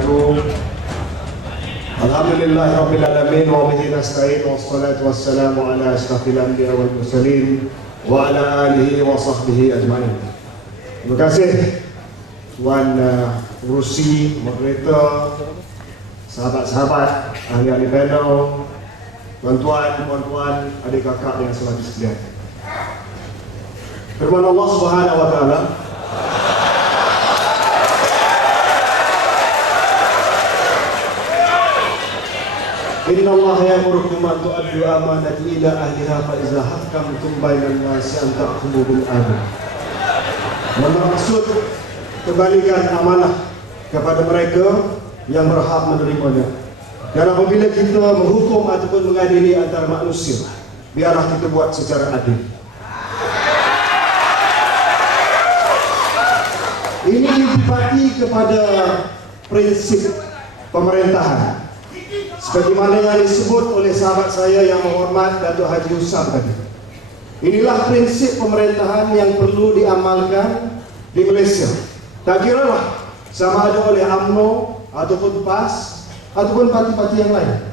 Assalamualaikum. Alhamdulillahirabbil alamin wa bihi nasta'in wassalatu wassalamu ala asyrafil anbiya wal mursalin wa ala alihi wa sahbihi ajma'in. Terima kasih Tuan Pengerusi, moderator, sahabat-sahabat, ahli-ahli panel, tuan-tuan, puan-puan, adik kakak dengan sahabat sekalian. Firman Allah Subhanahu wa taala, Inna Allah ya'murukum an tu'addu amanati ila ahliha fa idza hakamtum bainan nasi an tahkumu bil adl. Maksud kembalikan amanah kepada mereka yang berhak menerimanya. Dan apabila kita menghukum ataupun mengadili antara manusia, biarlah kita buat secara adil. Ini intipati kepada prinsip pemerintahan, sebagaimana yang disebut oleh sahabat saya yang menghormat Datuk Haji Husam tadi. Inilah prinsip pemerintahan yang perlu diamalkan di Malaysia. Tak kira lah sama ada oleh UMNO ataupun PAS ataupun parti-parti yang lain.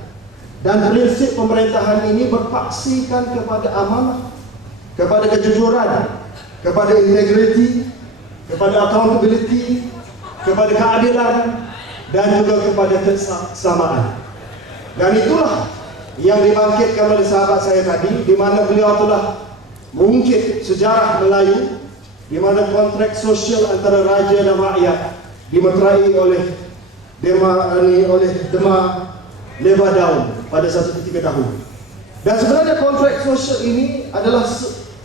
Dan prinsip pemerintahan ini berpaksikan kepada amanah, kepada kejujuran, kepada integriti, kepada accountability, kepada keadilan, dan juga kepada kesamaan. Dan itulah yang dibangkitkan oleh sahabat saya tadi, di mana beliau telah mengungkit sejarah Melayu, di mana kontrak sosial antara raja dan rakyat dimeterai oleh Dema Leba Daun pada satu ketika dahulu. Dan sebenarnya kontrak sosial ini adalah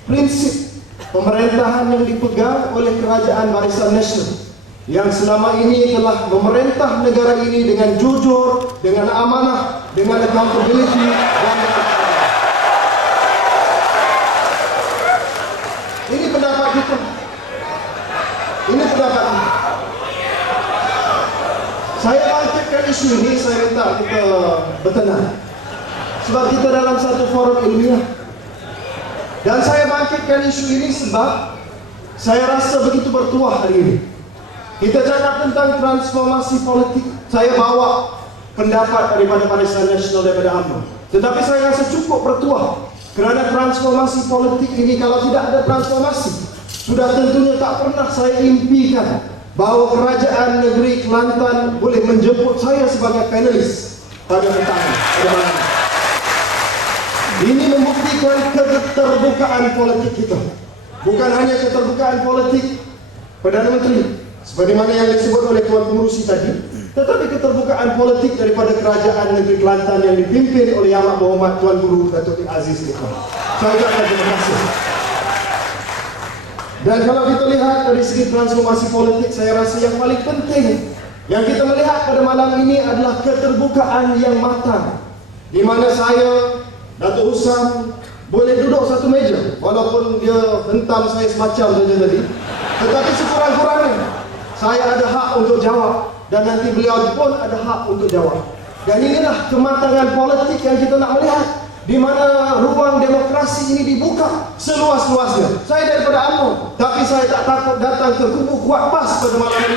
prinsip pemerintahan yang dipegang oleh Kerajaan Barisan Nasional yang selama ini telah memerintah negara ini dengan jujur, dengan amanah, dengan accountability, dan ini pendapat kita. Ini pendapat kita. Saya bangkitkan isu ini, saya minta kita bertenang, sebab kita dalam satu forum ilmiah. Dan saya bangkitkan isu ini sebab saya rasa begitu bertuah hari ini. Kita cakap tentang transformasi politik. Saya bawa pendapat daripada Barisan Nasional daripada UMNO. Tetapi saya rasa cukup bertuah, kerana transformasi politik ini kalau tidak ada transformasi, sudah tentunya tak pernah saya impikan bahawa Kerajaan Negeri Kelantan boleh menjemput saya sebagai panelis pada petang. Ini membuktikan keterbukaan politik kita. Bukan hanya keterbukaan politik Perdana Menteri, sebagaimana yang disebut oleh Tuan Pengerusi tadi, tetapi keterbukaan politik daripada Kerajaan Negeri Kelantan yang dipimpin oleh Yang Berhormat Tuan Guru Datuk Aziz Ikhwan. Saya ucapkan terima kasih. Dan kalau kita lihat dari segi transformasi politik, saya rasa yang paling penting yang kita melihat pada malam ini adalah keterbukaan yang matang, di mana saya, Datuk Husam, boleh duduk satu meja walaupun dia hentam saya semacam saja tadi, tetapi sekurang-kurangnya saya ada hak untuk jawab, dan nanti beliau pun ada hak untuk jawab. Dan inilah kematangan politik yang kita nak melihat, di mana ruang demokrasi ini dibuka seluas-luasnya. Saya daripada UMNO, tapi saya tak takut datang ke kubu kuat PAS pada malam ini.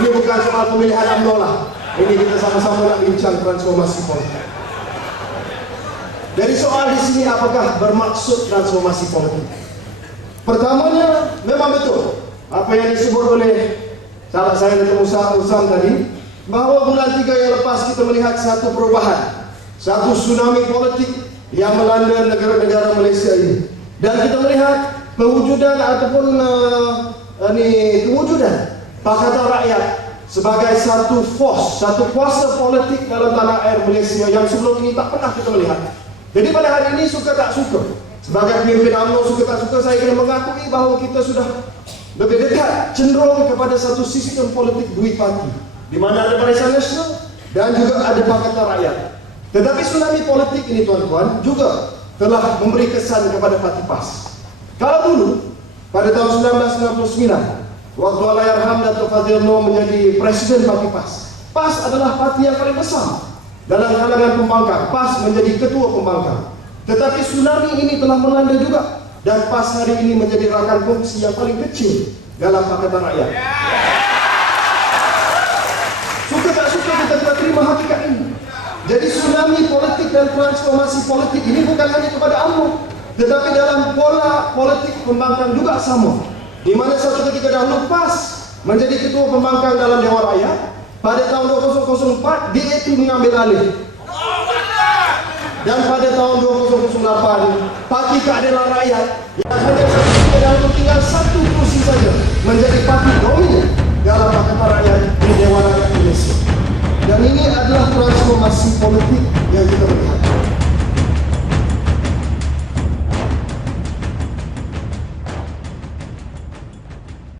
Ini bukan soal pemilihan UMNO lah. Ini kita sama-sama nak bincang transformasi politik. Dari soal di sini, apakah bermaksud transformasi politik? Pertamanya, memang betul apa yang disebut oleh sahabat saya Datuk Husam tadi, bahawa bulan 3 yang lepas kita melihat satu perubahan, satu tsunami politik yang melanda negara-negara Malaysia ini. Dan kita melihat pewujudan ataupun kewujudan Pakatan Rakyat sebagai satu force, satu kuasa politik dalam tanah air Malaysia yang sebelum ini tak pernah kita melihat. Jadi pada hari ini, suka tak suka, sebagai pemimpin UMNO, suka tak suka, saya kena mengakui bahawa kita sudah lebih dekat, cenderung kepada satu sistem politik dui parti, di mana ada Barisan Nasional dan juga ada Pakatan Rakyat. Tetapi tsunami politik ini, tuan-tuan, juga telah memberi kesan kepada parti PAS. Kalau dulu, pada tahun 1999, waktu Allahyarham Datuk Fadzil Noor menjadi Presiden Parti PAS, PAS adalah parti yang paling besar dalam kalangan pembangkang. PAS menjadi Ketua Pembangkang. Tetapi tsunami ini telah melanda juga, dan PAS hari ini menjadi rakan kongsi yang paling kecil dalam Pakatan Rakyat. Suka tak suka kita terima hakikat ini. Jadi tsunami politik dan transformasi politik ini bukan hanya kepada AMNO, tetapi dalam pola politik pembangkang juga sama. Di mana satu ketika dahulu PAS menjadi ketua pembangkang dalam Dewan Rakyat, pada tahun 2004 DAP mengambil alih. Dan pada tahun 2008 Parti Keadilan Rakyat yang hanya satu tinggal satu kursi saja